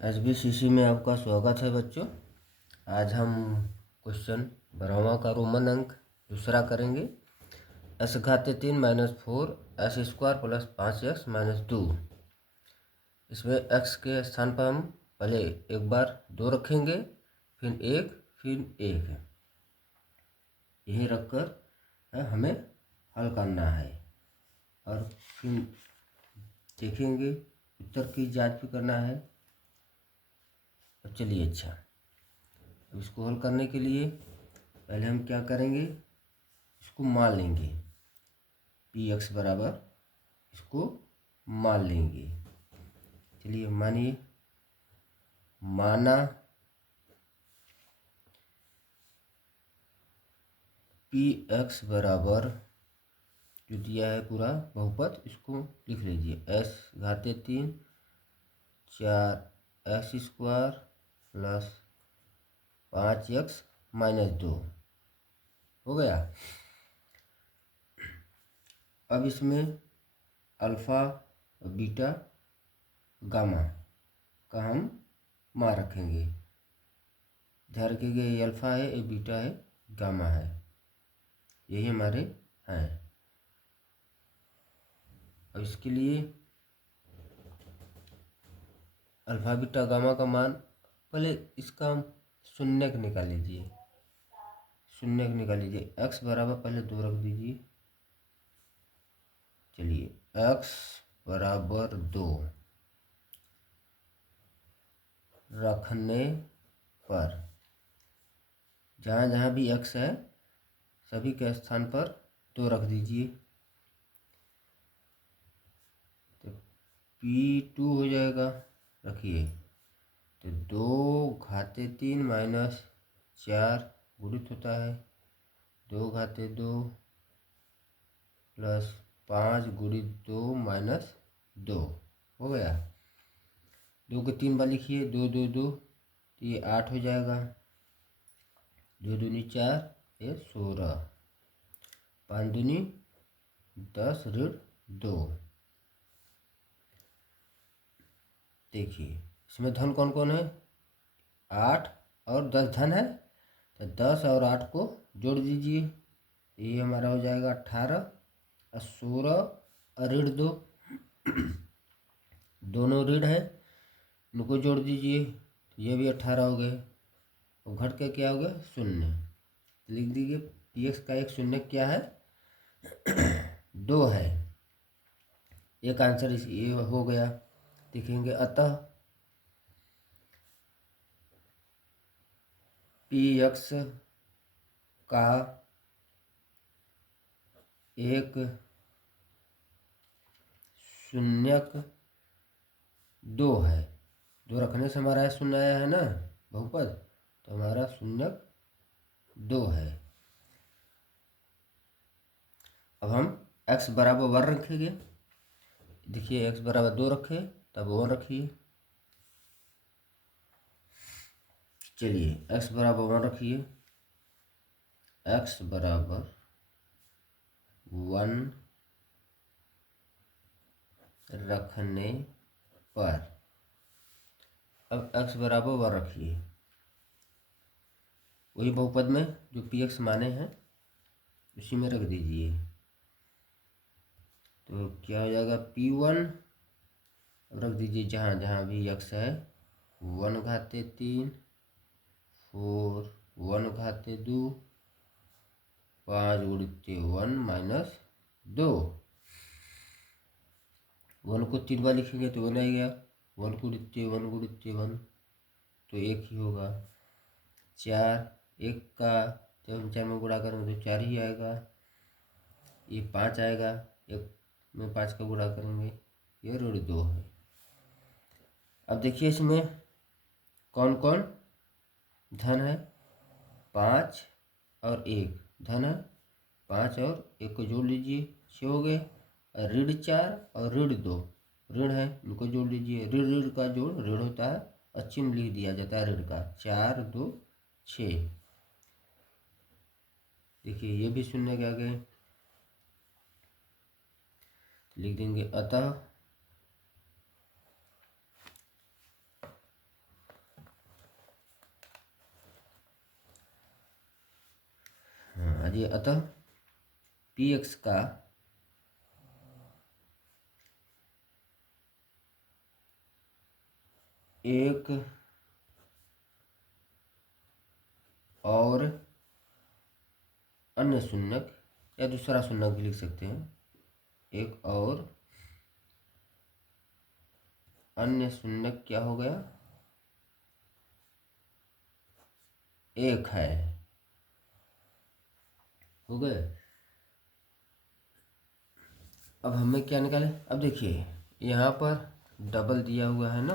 SBCC में आपका स्वागत है बच्चों। आज हम क्वेश्चन 12वां का रोमन अंक दूसरा करेंगे। s घाते 3 minus 4 s square plus 5x minus 2। इसमें x के स्थान पर हम पहले एक बार 2 रखेंगे, फिर 1, फिर 1। यही रखकर हमें हल करना है और फिर देखेंगे, उत्तर की जांच भी करना है। तो चलिए, अच्छा, अब इसको हल करने के लिए पहले हम क्या करेंगे, इसको मान लेंगे। px बराबर इसको मान लेंगे। चलिए मानिए, माना px बराबर जो दिया है पूरा बहुपद, इसको लिख लीजिए। s घाते 3 4x square plus 5x minus 2 हो गया। अब इसमें अल्फ़ा, बीटा, गामा का हम मान रखेंगे। ध्यान रखिएगा, ये अल्फ़ा है, ये बीटा है, गामा है, यही हमारे हैं। अब इसके लिए अल्फ़ा, बीटा, गामा का मान पहले इसका हम शून्यक निकाल लीजिए। शून्यक निकाल लीजिए। x बराबर पहले 2 रख दीजिए। चलिए, x बराबर 2 रखने पर जहाँ जहाँ भी x है सभी के स्थान पर 2 रख दीजिए। तो P2 हो जाएगा। रखिए, तो 2 घाते 3 माइनस 4 गुणित होता है 2 घाते 2 प्लस 5 गुणित 2 माइनस 2 हो गया। 2 को 3 बार लिखिए, 2 2 2, तो ये 8 हो जाएगा। 2 दूनी 4, ये 16, 5 दूनी 10 ऋण 2। देखिए, इसमें धन कौन कौन है, 8 और 10 धन है, तो 10 और 8 को जोड़ दीजिए। ये हमारा हो जाएगा 18 और 16 और ऋण 2 दोनों ऋण है, इनको जोड़ दीजिए। ये भी 18 हो गए और घट के क्या हो गया, 0। लिख दीजिए px का एक शून्य क्या है 2 है। एक आंसर इस ये हो गया। देखेंगे, अतः px का एक शून्यक 2 है। 2 रखने से हमारा शून्य आया है ना बहुपद, तो हमारा शून्यक 2 है। अब हम x बराबर 1 रखेंगे। देखिए, x बराबर 2 रखे, तब 1 रखिए। चलिए, x बराबर 1 रखिए। x बराबर 1 रखने पर अब x बराबर 1 रखिए। वही बहुपद में जो px माने हैं उसी में रख दीजिए। तो क्या हो जाएगा, P1 रख दीजिए जहाँ जहाँ भी x है। 1 घाते 3 4 1 घाते 2 5 गुणित 1 माइनस 2। 1 को 3 बार लिखेंगे तो 1 आएगा। 1 गुणित 1 गुणित 1 तो 1 ही होगा। 4 1 का जब हम 4 में गुणा करेंगे तो 4 ही आएगा। ये 5 आएगा, 1 में 5 का गुणा करेंगे, ये ऋण 2 है। अब देखिए, इसमें कौन कौन धन है, 5 और 1 धन है। 5 और 1 को जोड़ लीजिए, 6 हो गए। ऋण 4 और ऋण 2 ऋण है, इनको जोड़ लीजिए। ऋण ऋण का जोड़ ऋण होता है और चिन्ह लिख दिया जाता है ऋण का। 4 2 6। देखिए, ये भी शून्य के आगे लिख देंगे, अतः भाजिए अतः पी एक्स का एक और अन्य शून्यक या दूसरा शून्यक भी लिख सकते हैं, एक और अन्य शून्यक क्या हो गया, एक है, हो गए। अब हमें क्या निकाले, अब देखिए यहाँ पर डबल दिया हुआ है ना,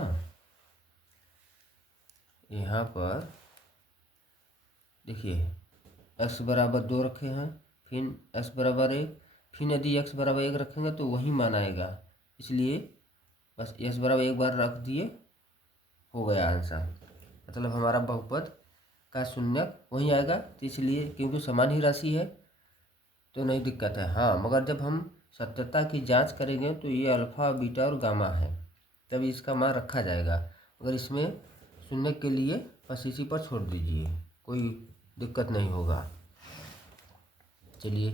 यहाँ पर देखिए x बराबर 2 रखे हैं, फिर x बराबर 1, फिर यदि x बराबर 1 रखेंगे तो वही मान आएगा, इसलिए बस x बराबर 1 बार रख दिए, हो गया आंसर। मतलब हमारा बहुपद का शून्यक वही आएगा, तो इसलिए क्योंकि समान ही राशि है तो नहीं दिक्कत है। हाँ, मगर जब हम सत्यता की जांच करेंगे तो ये अल्फा बीटा और गामा है, तभी इसका मान रखा जाएगा। अगर इसमें शून्य के लिए बस इसी पर छोड़ दीजिए, कोई दिक्कत नहीं होगा। चलिए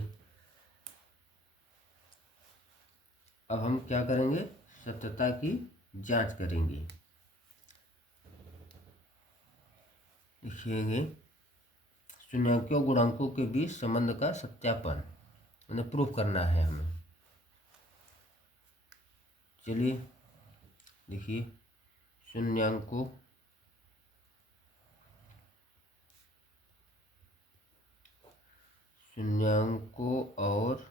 अब हम क्या करेंगे, सत्यता की जांच करेंगे। लिखेंगे शून्यांकों गुणांकों के बीच संबंध का सत्यापन, उन्हें प्रूफ करना है हमें। चलिए देखिए शून्यांकों और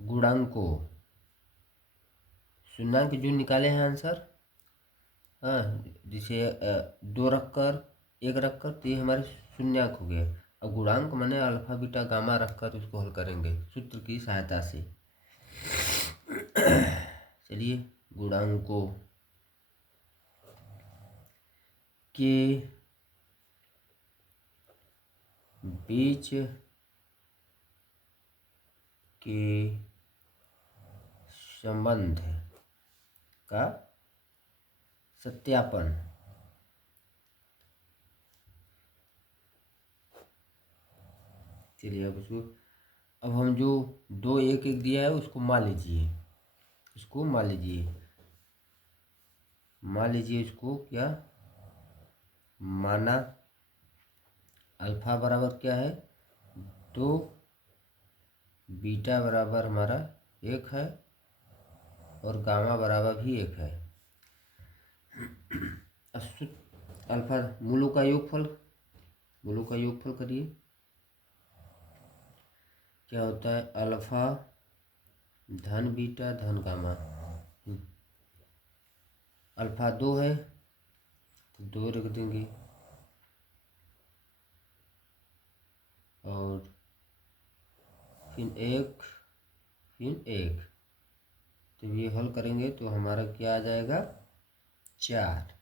गुणांकों, शून्याङ्क जो निकाले हैं आंसर, हाँ, जिसे 2 रखकर 1 रखकर, तो ये हमारे शून्याङ्क हो गए। अब गुणांक माने अल्फा बीटा गामा रखकर उसको हल करेंगे सूत्र की सहायता से। चलिए गुणांकों के बीच के संबंध का सत्यापन। चलिए अब हम जो 2 1 1 दिया है उसको मान लीजिए, मान लीजिए इसको क्या माना, अल्फा बराबर क्या है 2, बीटा बराबर हमारा 1 है और गामा बराबर भी 1 है। अल्फा मूलों का योगफल करिए, क्या होता है अल्फा धन बीटा धन गामा। अल्फा 2 है तो 2 रख देंगे, और फिर 1 तो ये हल करेंगे तो हमारा क्या आ जाएगा 4।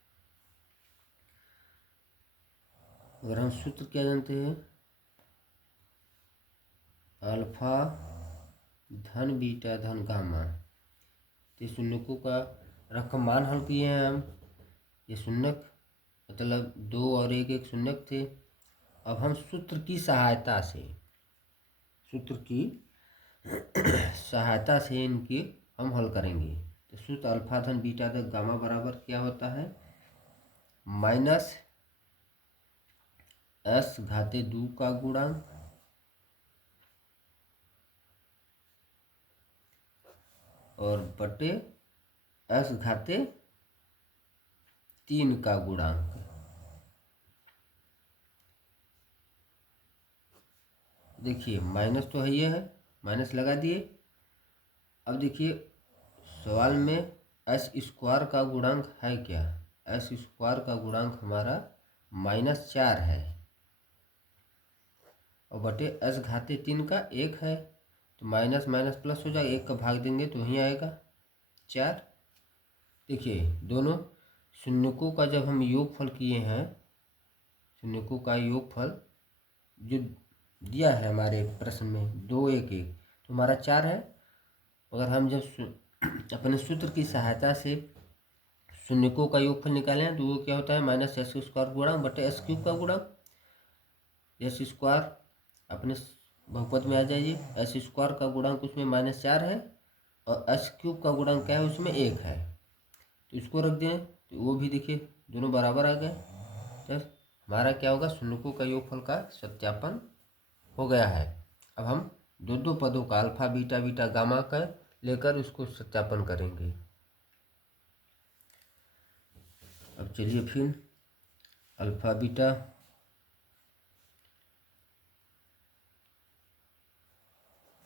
अगर हम सूत्र क्या जानते हैं, अल्फा धन बीटा धन गामा, तो शून्यकों का रकम मान हल किए हैं हम, ये शून्यक मतलब 2 और 1 1 शून्यक थे। अब हम सूत्र की सहायता से इनकी हम हल करेंगे। तो सूत्र अल्फा धन बीटा धन गामा बराबर क्या होता है, माइनस s घाते 2 का गुणांक और बटे s घाते 3 का गुणांक। देखिए माइनस तो है, ये है, माइनस लगा दिए। अब देखिए सवाल में s² का गुणांक है क्या, s² का गुणांक हमारा -4 है और बटे s घाते 3 का 1 है, तो माइनस माइनस प्लस हो जाएगा, 1 का भाग देंगे तो वहीं आएगा 4। देखिए दोनों शून्यकों का जब हम योगफल किए हैं, शून्यकों का योगफल जो दिया है हमारे प्रश्न में 2 1 1, तो हमारा 4 है। अगर हम जब अपने सूत्र की सहायता से शून्यकों का योगफल निकालें हैं तो वो क्या होता है -s² गुणांक बटे s³ का गुणांक। s² अपने बहुपद में आ जाइए। एस स्क्वायर का गुणांक उसमें -4 है और एस क्यूब का गुणांक क्या है उसमें 1 है, तो इसको रख दें तो वो भी देखिए दोनों बराबर आ गए। तो हमारा क्या होगा, शून्यकों का योगफल का सत्यापन हो गया है। अब हम दो दो पदों का अल्फा बीटा बीटा गामा का लेकर उसको सत्यापन करेंगे। अब चलिए फिर अल्फा बीटा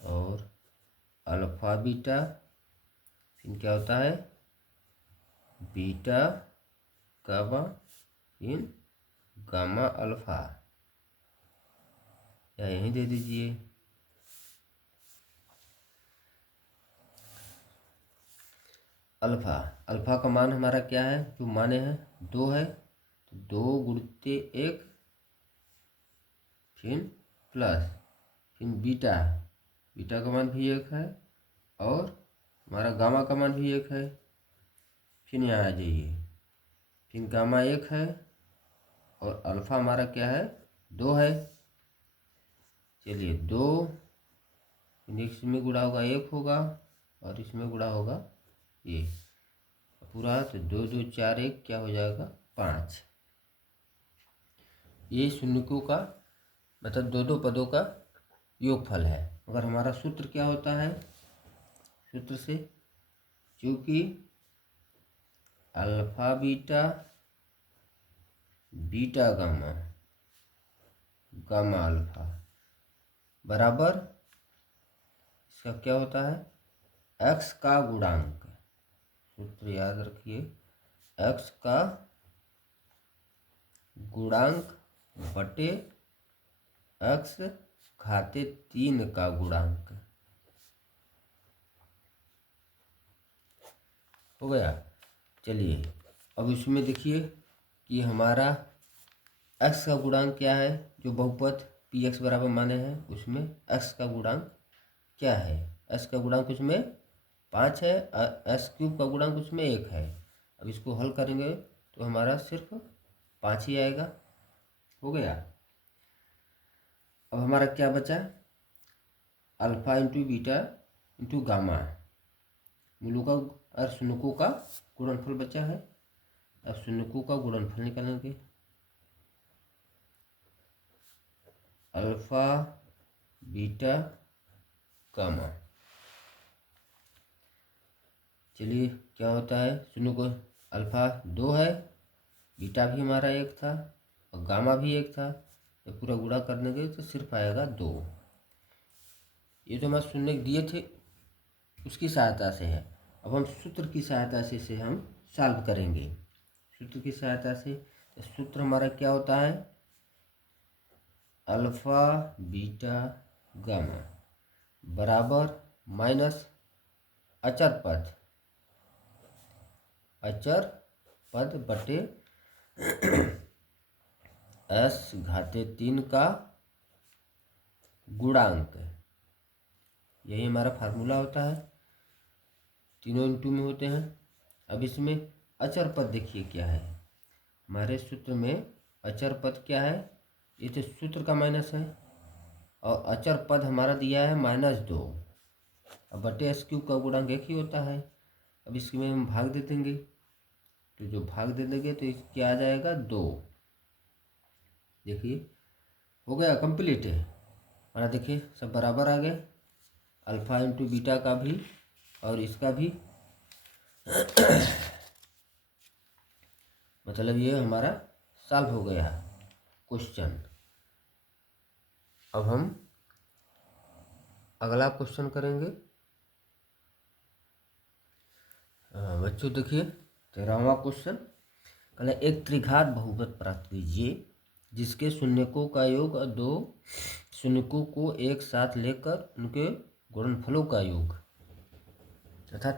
और अल्फा बीटा, फिर क्या होता है बीटा गामा, फिर गामा अल्फा, या यहीं दे दीजिए। अल्फा, अल्फा का मान हमारा क्या है, जो माने हैं 2 है, तो 2 गुणित 1, फिर प्लस, फिर बीटा, बीटा का मान भी 1 है और हमारा गामा का मान भी 1 है। फिर यहाँ आ जाइए, फिर गामा 1 है और अल्फा हमारा क्या है 2 है। चलिए 2 इसमें गुणा होगा 1 होगा और इसमें गुणा होगा ये पूरा, तो 2 2 4 1 क्या हो जाएगा 5। ये शून्यकों का मतलब दो दो पदों का योगफल है। अगर हमारा सूत्र क्या होता है, सूत्र से चूँकि alpha beta beta gamma gamma alpha बराबर, इसका क्या होता है एक्स का गुणांक, सूत्र याद रखिए, एक्स का गुणांक बटे एक्स घाते 3 का गुणांक हो गया। चलिए अब इसमें देखिए कि हमारा x का गुणांक क्या है, जो बहुपद पी एक्स बराबर माने हैं उसमें x का गुणांक क्या है, x का गुणांक उसमें 5 है, एस क्यूब का गुणांक उसमें 1 है। अब इसको हल करेंगे तो हमारा सिर्फ 5 ही आएगा। हो गया। अब हमारा क्या बचा, alpha into beta into gamma, मूलों का और शून्यकों का गुणनफल बचा है। अब शून्यकों का गुणनफल निकालेंगे, अल्फा बीटा गामा। चलिए क्या होता है, शून्य को अल्फा 2 है, बीटा भी हमारा 1 था और गामा भी 1 था, तो पूरा गुणा करने के तो सिर्फ आएगा 2। ये तो हमारे शून्य दिए थे उसकी सहायता से है। अब हम सूत्र की सहायता से इसे हम सॉल्व करेंगे। सूत्र की सहायता से, तो सूत्र हमारा क्या होता है, अल्फा बीटा गामा बराबर माइनस अचर पद बटे एस घाते 3 का गुणांक, यही हमारा फार्मूला होता है, तीनों इंटू में होते हैं। अब इसमें अचर पद देखिए क्या है, हमारे सूत्र में अचर पद क्या है, ये तो सूत्र का माइनस है और अचर पद हमारा दिया है -2। अब बटे एस क्यूब का गुणांक 1 ही होता है। अब इसमें हम भाग दे देंगे, तो जो भाग दे देंगे तो क्या आ जाएगा 2। देखिए हो गया कंप्लीट है हमारा, देखिए सब बराबर आ गए, अल्फा इंटू बीटा का भी और इसका भी मतलब ये हमारा सॉल्व हो गया क्वेश्चन। अब हम अगला क्वेश्चन करेंगे। बच्चों देखिए 13वां क्वेश्चन, कहले एक त्रिघात बहुपद प्राप्त कीजिए जिसके शून्यकों का योग और 2 शून्यकों को एक साथ लेकर उनके गुणनफलों का योग तथा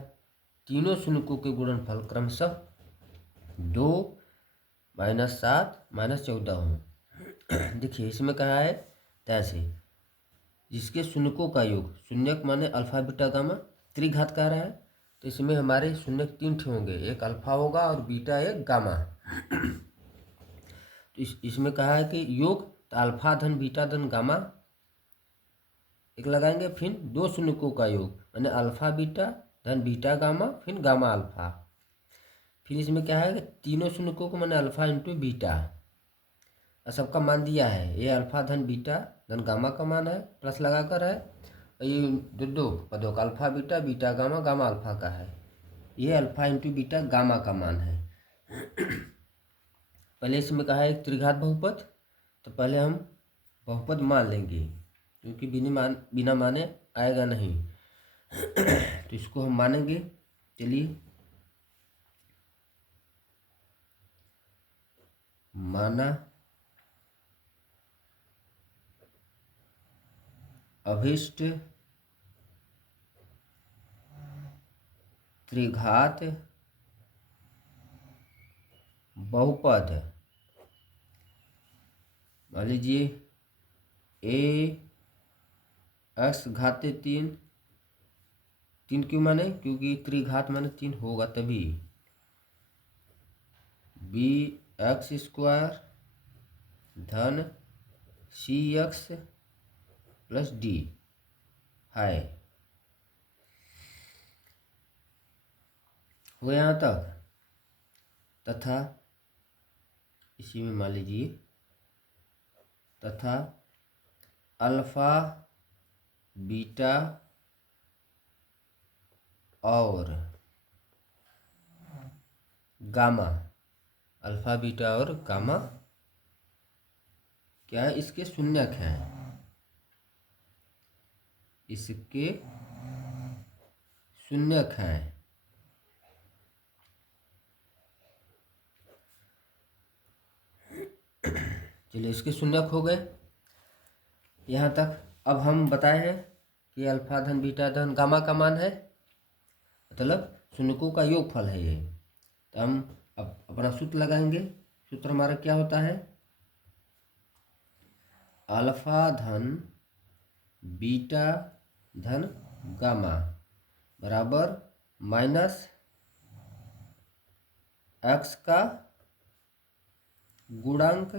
तीनों शून्यकों के गुणनफल क्रमशः 2 -7 -14 हों। देखिए इसमें कहा है तैसे जिसके शून्यकों का योग, शून्यक माने अल्फा बीटा गामा, त्रिघात कह रहा है, तो इसमें हमारे शून्य 3 ठे होंगे, एक अल्फा होगा और बीटा एक गामा। तो इसमें कहा है कि योग तो अल्फा धन बीटा धन गामा एक लगाएंगे, फिर दो शून्यकों का योग यानी अल्फा बीटा धन बीटा गामा फिर गामा अल्फा। फिर इसमें क्या है कि तीनों शून्यकों को मैंने अल्फा इंटू बीटा और सबका मान दिया है। ये अल्फा धन बीटा धन गामा का मान है, प्लस लगाकर है। और ये दो पदों का alpha beta beta gamma gamma alpha का है। ये अल्फा इंटू बीटा गामा का मान है। पहले इसमें कहा है एक त्रिघात बहुपद, तो पहले हम बहुपद मान लेंगे क्योंकि बिना माने आएगा नहीं। तो इसको हम मानेंगे। चलिए, माना अभिष्ट त्रिघात बहुपद, मान लीजिए x घाते 3, 3 क्यों माने, क्योंकि त्रिघात माने 3 होगा तभी। bx² धन cx प्लस d है। हो यहाँ तक। तथा इसी में मान लीजिए तथा अल्फा बीटा और गामा, अल्फा बीटा और गामा क्या है, इसके शून्यक हैं, इसके शून्यक हैं। चलिए, इसके शून्यक हो गए यहाँ तक। अब हम बताए हैं कि अल्फा धन बीटा धन गामा का मान है, मतलब शून्यकों का योगफल है ये। तो हम अब अपना सूत्र लगाएंगे। सूत्र हमारा क्या होता है, अल्फा धन बीटा धन गामा बराबर माइनस x का गुणांक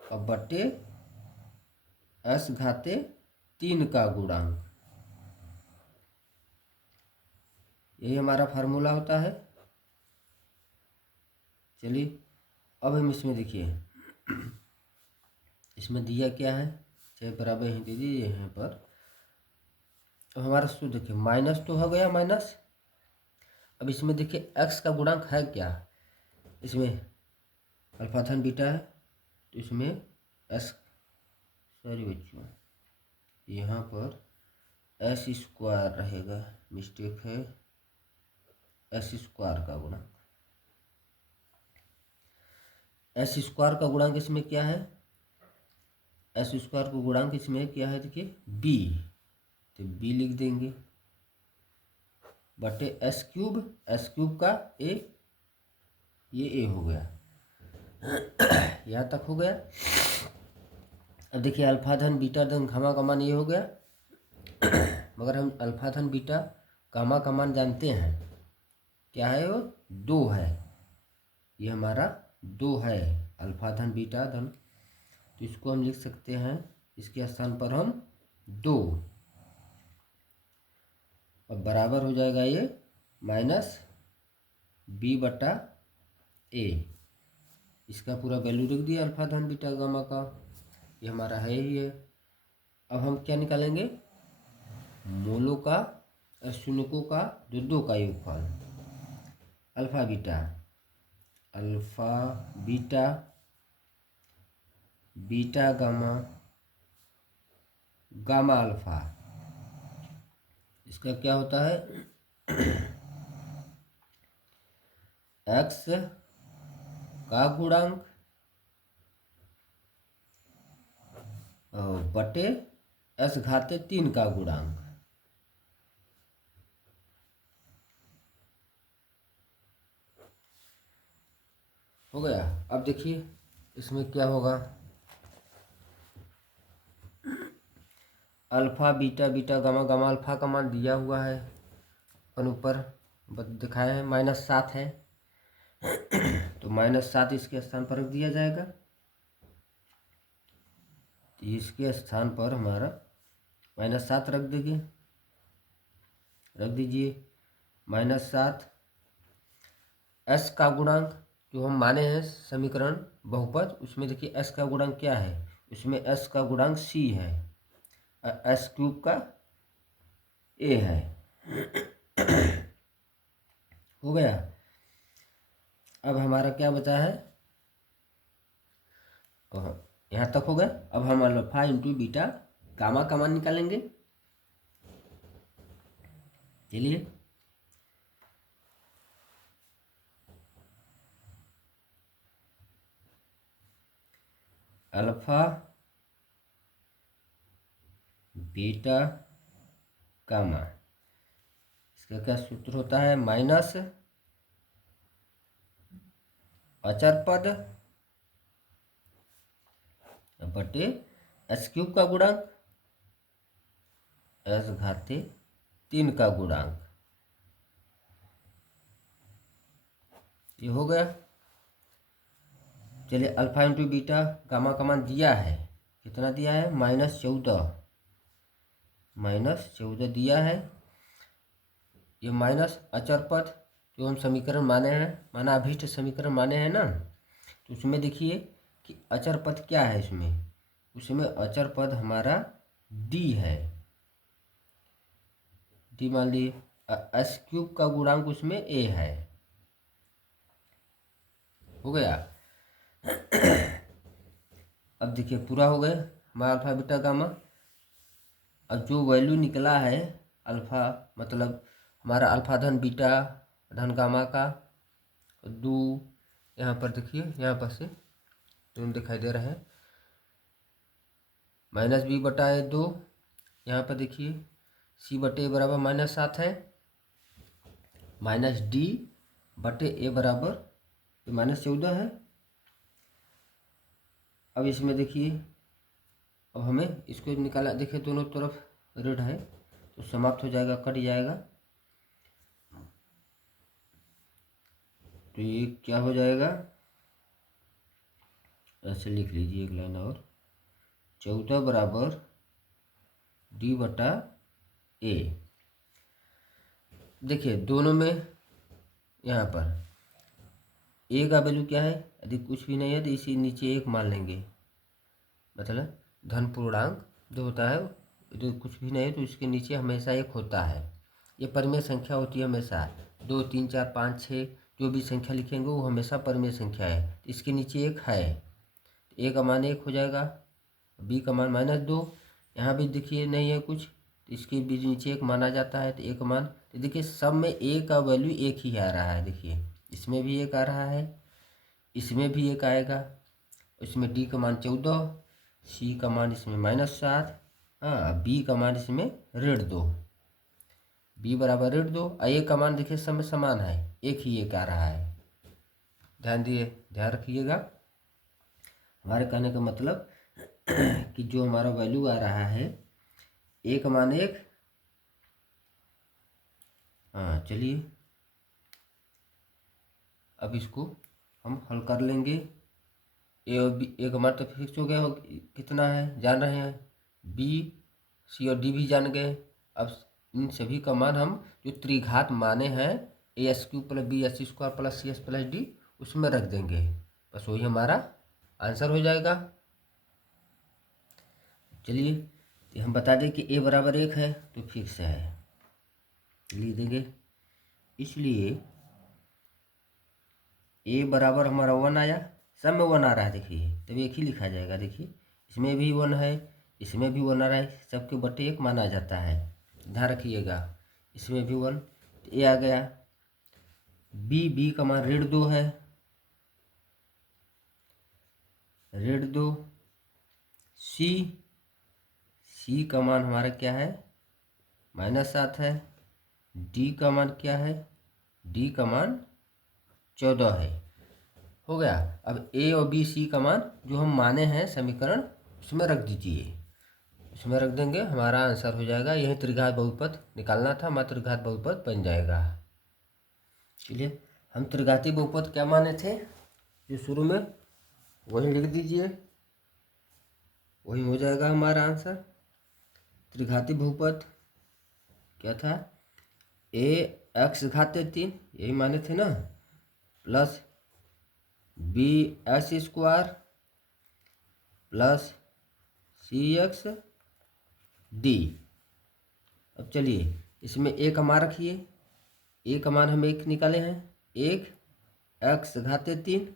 और बटे s घाते 3 का गुणांक। यही हमारा फार्मूला होता है। चलिए, अब हम इसमें देखिए, इसमें दिया क्या है, चाहे बराबर ही दे दीजिए यहाँ पर। अब हमारा सूत्र देखिए, माइनस तो हो गया माइनस। अब इसमें देखिए x का गुणांक है क्या, इसमें अल्फा धन बीटा है तो इसमें s, सॉरी बच्चों, यहाँ पर s² रहेगा, मिस्टेक है, s² का गुणांक। s² का गुणांक इसमें क्या है, s² का गुणांक इसमें क्या है, देखिए b, तो b लिख देंगे बटे s³ का a, ये a हो गया। यहाँ तक हो गया। अब देखिए अल्फा धन बीटा धन गामा का मान ये हो गया। मगर हम अल्फा धन बीटा गामा का मान जानते हैं, क्या है वो, 2 है। ये हमारा 2 है, अल्फा धन बीटा धन। तो इसको हम लिख सकते हैं, इसके स्थान पर हम 2, और बराबर हो जाएगा ये माइनस b बटा a। इसका पूरा वैल्यू लिख दिया अल्फा धन बीटा गामा का, ये हमारा है ही है। अब हम क्या निकालेंगे, मोलों का और शून्यकों का दो का योगफल। Alpha beta beta gamma gamma alpha, इसका क्या होता है, x का गुणांक बटे s घाते 3 का गुणांक। हो गया। अब देखिए इसमें क्या होगा, alpha beta beta gamma gamma alpha का मान दिया हुआ है अपन ऊपर दिखाए हैं, -7 है। तो -7 इसके स्थान पर रख दिया जाएगा। तो इसके स्थान पर हमारा -7 रख दीजिए। -7 s का गुणांक जो हम माने हैं समीकरण बहुपद, उसमें देखिए s का गुणांक क्या है, उसमें s का गुणांक c है, s³ का a है। हो गया। अब हमारा क्या बचा है, यहाँ तक हो गया। अब हम अल्फा इंटू बीटा गामा का मान निकालेंगे। चलिए, अल्फा बीटा गामा, इसका क्या सूत्र होता है, माइनस अचर पद बटे s³ का गुणांक s⁻³ का गुणांक। ये हो गया। चलिए, अल्फा इंटू बीटा गामा का मान दिया है, कितना दिया है, -14 दिया है। ये माइनस अचर पद जो हम समीकरण माने हैं, माना अभीष्ट समीकरण माने हैं ना, तो उसमें देखिए कि अचर पद क्या है, उसमें अचर पद हमारा d है, d मान लीजिए, s³ का गुणांक उसमें a है। हो गया। अब देखिए पूरा हो गया हमारा अल्फा बीटा गामा। अब जो वैल्यू निकला है अल्फा, मतलब हमारा अल्फा धन बीटा धन गामा का 2, यहाँ पर देखिए, यहाँ पर से तुम दिखाई दे रहे हैं, -b/2, यहाँ पर देखिए c/a बराबर -7 है, -d/a बराबर -14 है। अब इसमें देखिए, अब हमें इसको निकाला, देखिए दोनों तरफ ऋण है तो समाप्त हो जाएगा, कट जाएगा, तो ये क्या हो जाएगा, ऐसे लिख लीजिए एक लाइन और, 14 बराबर d/a। देखिए दोनों में यहाँ पर a का वैल्यू क्या है, यदि कुछ भी नहीं है तो इसी नीचे 1 मान लेंगे, मतलब धन पूर्णांक जो होता है, यदि कुछ भी नहीं है तो इसके नीचे हमेशा 1 होता है। ये परिमेय संख्या होती है हमेशा, 2 3 4 5 6 जो भी संख्या लिखेंगे वो हमेशा परिमेय संख्या है। इसके नीचे 1 है, a का मान 1 हो जाएगा, b का मान -2, यहाँ भी देखिए नहीं है कुछ, तो इसके भी नीचे 1 माना जाता है, तो 1 मान, तो देखिए सब में a का वैल्यू 1 ही आ रहा है। देखिए इसमें भी 1 आ रहा है, इसमें भी 1 आएगा, इसमें d का मान 14, c का मान इसमें -7, हाँ, b का मान इसमें -2, b बराबर -2, a का मान देखिए सब में समान है, 1 ही 1 आ रहा है। ध्यान रखिएगा, हमारे कहने का मतलब कि जो हमारा वैल्यू आ रहा है 1 मान 1, हाँ चलिए अब इसको हम हल कर लेंगे। ए और बी, ए का मान तो फिक्स हो गया, कितना है जान रहे हैं, बी सी और डी भी जान गए। अब इन सभी का मान हम जो त्रिघात माने हैं a² + b² + cs + d उसमें रख देंगे, बस वही हमारा आंसर हो जाएगा। चलिए, तो हम बता दें कि a बराबर 1 है तो फिक्स है, लिख देंगे, इसलिए a बराबर हमारा 1 आया, सब में 1 आ रहा है, देखिए तब 1 ही लिखा जाएगा। देखिए इसमें भी 1 है, इसमें भी 1 आ रहा है, सबके बटे 1 माना जाता है, ध्यान रखिएगा। इसमें भी 1, तो a आ गया। b का मान -2 है, -2, c का मान हमारा क्या है, -7 है, d का मान क्या है, d का मान 14 है। हो गया। अब a और b c का मान जो हम माने हैं समीकरण उसमें रख दीजिए, उसमें रख देंगे, हमारा आंसर हो जाएगा। यही त्रिघात बहुपद निकालना था, हमारा त्रिघात बहुपद बन जाएगा। चलिए, हम त्रिघाती बहुपद क्या माने थे जो शुरू में, वही लिख दीजिए, वही हो जाएगा हमारा आंसर। त्रिघाती बहुपद क्या था, ए एक्स घाते 3, यही माने थे ना, plus B S square plus C X D. अब चलिए इसमें ए का मान रखिए, ए का मान हम एक निकाले हैं, एक एक्स घाते 3,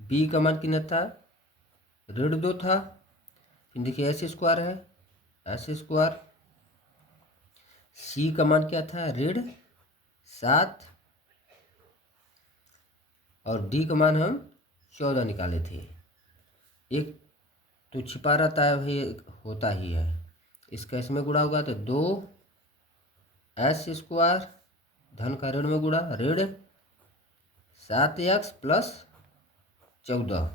बी का मान कितना था, ऋण 2 था, फिर देखिए एस स्क्वायर है, एस स्क्वायर, सी का मान क्या था, ऋण 7, और डी का मान हम 14 निकाले थे। एक तो छिपा रहता है भाई, होता ही है, इसका इसमें गुणा होगा तो 2 एस स्क्वायर, धन का ऋण में गुणा, ऋण 7x प्लस 14,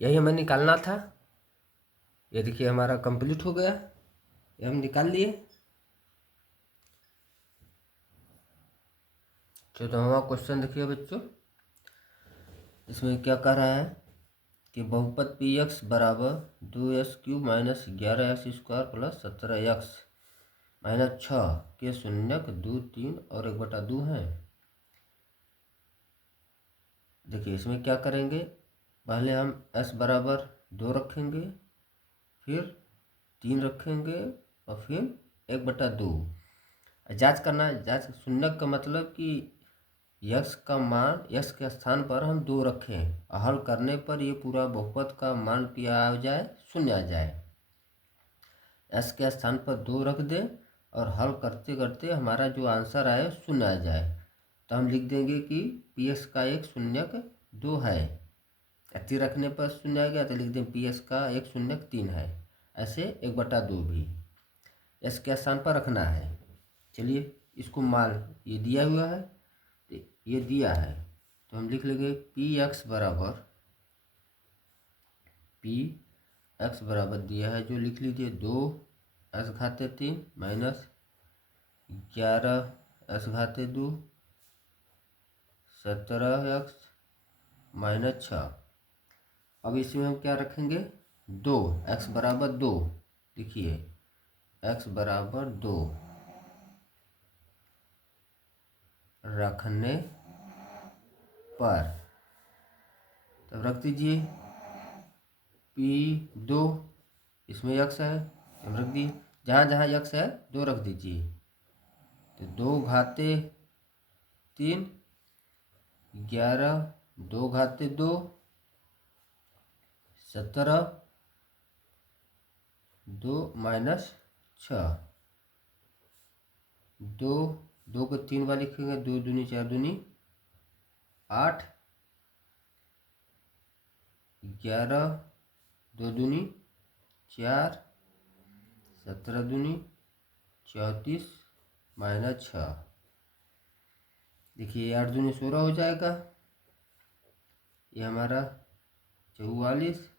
यही हमें निकालना था। ये देखिए हमारा कंप्लीट हो गया, ये हम निकाल लिए। 14वां क्वेश्चन देखिए बच्चों, इसमें क्या कह रहा है कि बहुपद पी एक्स बराबर 2s³ minus 11x² plus 17x minus 6 के शून्यक 2, 3 और 1/2 हैं। देखिए इसमें क्या करेंगे, पहले हम s बराबर 2 रखेंगे, फिर 3 रखेंगे और फिर 1/2। जांच करना है, जांच शून्यक का मतलब कि यक्स का मान, यक्स के स्थान पर हम 2 रखें, हल करने पर ये पूरा बहुपद का मान क्या आ जाए, 0 आ जाए। एस के स्थान पर 2 रख दें और हल करते करते हमारा जो आंसर आए 0 आ जाए, तो हम लिख देंगे कि पी एक्स का एक शून्यक 2 है। 3 रखने पर 0 आ गया तो लिख दें पी एक्स का एक शून्यक 3 है। ऐसे 1/2 भी एस के स्थान पर रखना है। चलिए इसको मान ये दिया हुआ है, ये दिया है तो हम लिख लेंगे पी एक्स बराबर दिया है जो लिख लीजिए 2 s घाते 3 minus 11 s घाते 2 17x minus 6। अब इसमें हम क्या रखेंगे, 2 x बराबर 2, देखिए x बराबर 2 रखने पर, तब रख दीजिए P2, इसमें x है तब रख दिए, जहाँ जहाँ x है 2 रख दीजिए, तो 2 घाते 3 11 2 घाते 2 17 2 माइनस 6, 2 को 3 बार लिखेंगे, 2 दूनी 4 दूनी 8, 11 2 दूनी 4, 17 दूनी 34 माइनस 6। देखिए 8 दूनी 16 हो जाएगा, ये हमारा 44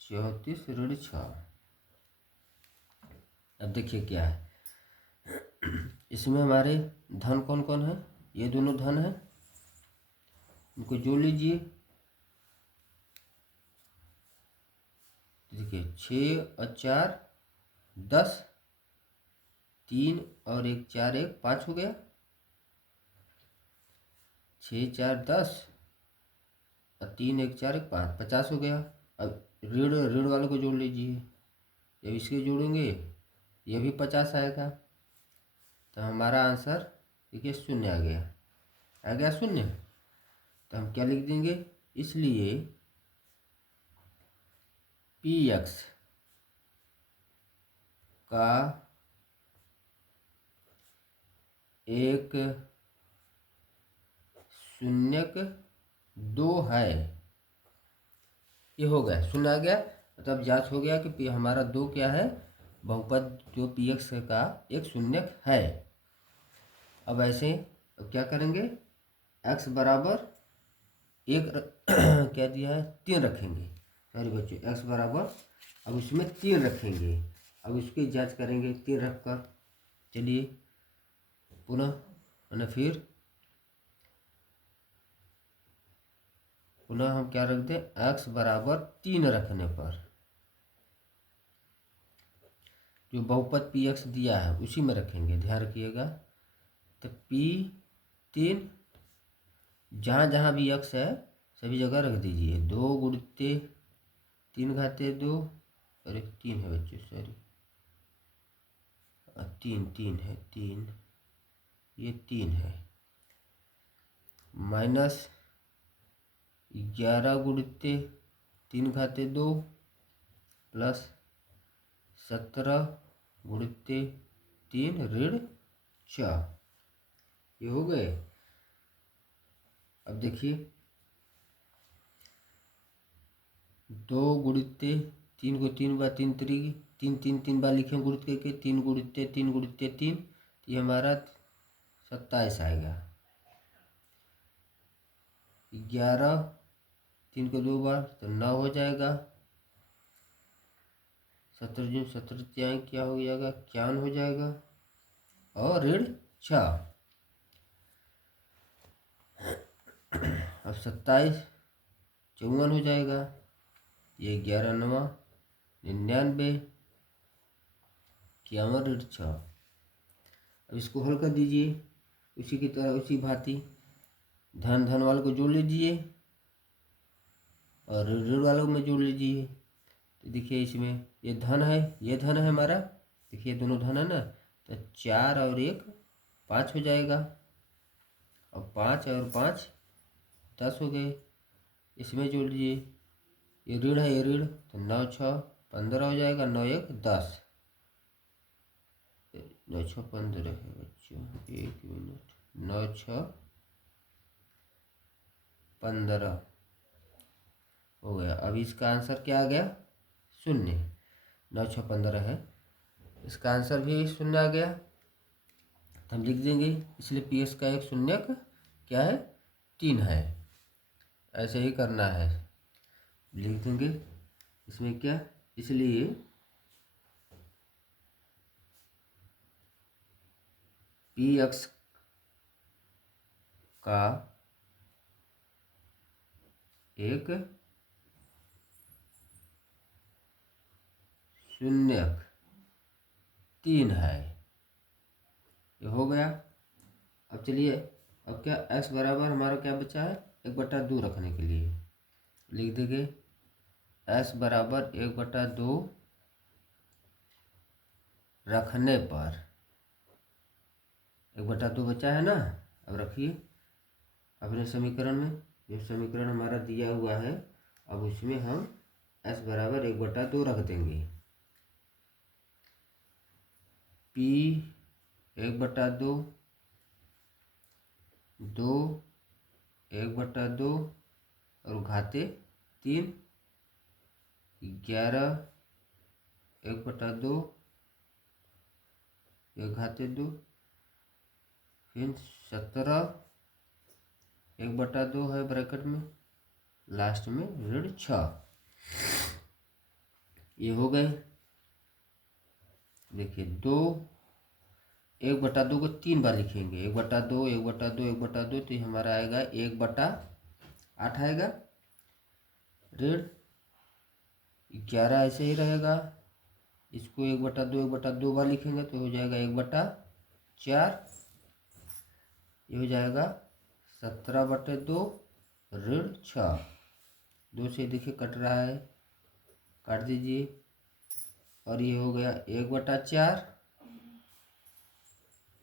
34 ऋण 6। अब देखिए क्या है, इसमें हमारे धन कौन कौन है, ये दोनों धन है, इनको जोड़ लीजिए। देखिए 6 और 4 10, 3 और 1 4 1 5 हो गया, 6 4 10 और 3 1 4 1 5 50 हो गया। अब ऋण ऋण वाले को जोड़ लीजिए, जब इसके जोड़ेंगे ये भी 50 आएगा, तो हमारा आंसर देखिए 0 आ गया 0। तो हम क्या लिख देंगे, इसलिए पी एक्स का एक शून्यक 2 है, ये हो गया 0 आ गया, मतलब जांच हो गया कि हमारा 2 क्या है, बहुपद जो पी एक्स का एक शून्यक है। अब ऐसे अब क्या करेंगे, x बराबर एक क्या दिया है 3 रखेंगे, सॉरी बच्चों x बराबर, अब इसमें 3 रखेंगे, अब इसकी जांच करेंगे 3 रखकर। चलिए पुनः फिर पुनः हम क्या रख दें, x बराबर 3 रखने पर जो बहुपद पी एक्स दिया है उसी में रखेंगे, ध्यान रखिएगा। तो P3 जहाँ जहाँ भी x है सभी जगह रख दीजिए। 2 गुणित 3 घाते 2, अरे 3 है बच्चों, सॉरी 3 है, 3, ये 3 है, माइनस 11 गुणित 3 घाते 2 प्लस 17 गुणित 3 ऋण 4, ये हो गए। अब देखिए 2 गुणित 3 को 3 बार 3 3 3 3 3 बार लिखें गुणित करके, 3 गुणित 3 गुणित 3, ये हमारा 27 आएगा। 11 3 को 2 बार तो 9 हो जाएगा। 17 जून 17 क्या हो जाएगा, 51 हो जाएगा। और ऋण 6, अब 27 54 हो जाएगा। ये 11 9 99, 51 ऋण 6। अब इसको हल कर दीजिए उसी की तरह, उसी भांति धन धन वालों को जोड़ लीजिए और ऋण ऋण वालों में जोड़ लीजिए। तो देखिए इसमें ये धन है, ये धन है हमारा, देखिए दोनों धन है ना, तो 4 और 1 5 हो जाएगा। और 5 और 5 10 हो गए, इसमें जोड़ लीजिए। ये ऋण है, ये ऋण, तो 9 6 15 हो जाएगा। 9 1 10, 9 6 15 है बच्चों, 1 मिनट, 9 6 15 हो गया। अब इसका आंसर क्या आ गया, 0। 9 6 15 है, इसका आंसर भी 0 आ गया। तो हम लिख देंगे, इसलिए पी एस का एक शून्यक क्या है, 3 है। ऐसे ही करना है, लिख देंगे इसमें क्या, इसलिए पी एक्स का एक शून्यक 3 है, ये हो गया। अब चलिए, अब क्या x बराबर हमारा क्या बचा है, 1/2 रखने के लिए लिख देंगे x बराबर 1/2 रखने पर, 1/2 बचा है ना। अब रखिए अपने समीकरण में, जो समीकरण हमारा दिया हुआ है, अब उसमें हम s बराबर 1/2 रख देंगे। p 1/2 2 1/2 और घाते 3, 11 1/2 घाते 2, फिर 17 1/2 है ब्रैकेट में, लास्ट में ऋण 6, ये हो गए। देखिए 2 1/2 को 3 बार लिखेंगे, 1/2 1/2 1/2, तो हमारा आएगा 1/8 आएगा। ऋण 11 ऐसे ही रहेगा, इसको 1/2 बार लिखेंगे तो हो जाएगा 1/4, ये हो जाएगा 17/2 ऋण 6। 2 से देखिए कट रहा है, काट दीजिए, और ये हो गया 1/4,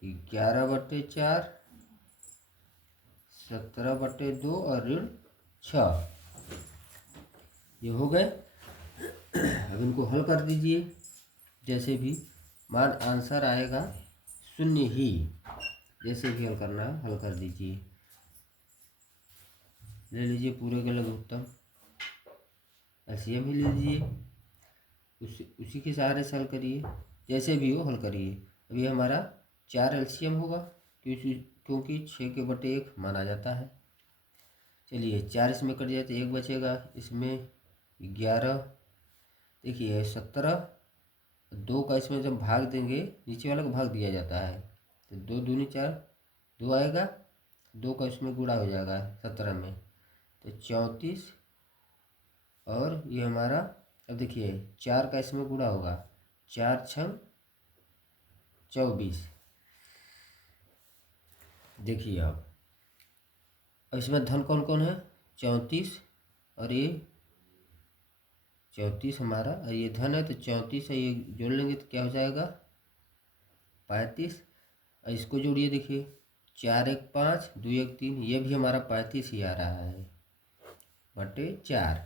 11/4, 17/2 और ऋण 6, ये हो गए। अब इनको हल कर दीजिए, जैसे भी मान आंसर आएगा 0 ही, जैसे भी हल करना है हल कर दीजिए। ले लीजिए पूरे के लघुत्तम, एलसीएम ही ले लीजिए, उसी के सहारे से हल करिए, जैसे भी हो हल करिए। अब ये हमारा 4 एलसीएम होगा, क्योंकि 6/1 माना जाता है। चलिए 4 इसमें कट जाए तो 1 बचेगा, इसमें 11, देखिए 17, 2 का इसमें जब भाग देंगे, नीचे वाला को भाग दिया जाता है, तो 2 दूनी 4, 2 आएगा, 2 का इसमें गुणा हो जाएगा 17 में, तो 34 और ये हमारा, अब देखिए 4 का इसमें गुणा होगा, 4 छंग 24। देखिए आप, अब इसमें धन कौन कौन है, 34 और ये 34 हमारा, और ये धन है तो 34 है, ये जोड़ लेंगे तो क्या हो जाएगा 35। और इसको जोड़िए, देखिए 4 1 5 2 1 3, ये भी हमारा 35 ही आ रहा है बटे 4।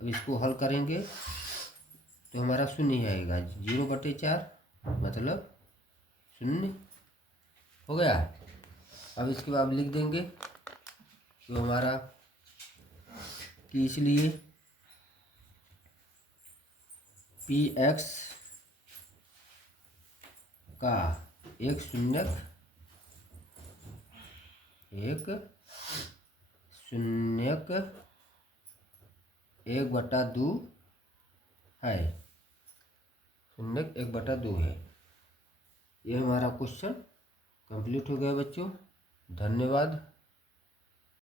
अब इसको हल करेंगे तो हमारा शून्य ही आएगा, 0/4 मतलब शून्य हो गया। अब इसके बाद लिख देंगे तो हमारा कि इसलिए px का एक शून्यक 1/2 है, शून्यक 1/2 है। ये हमारा क्वेश्चन कंप्लीट हो गया बच्चों, धन्यवाद।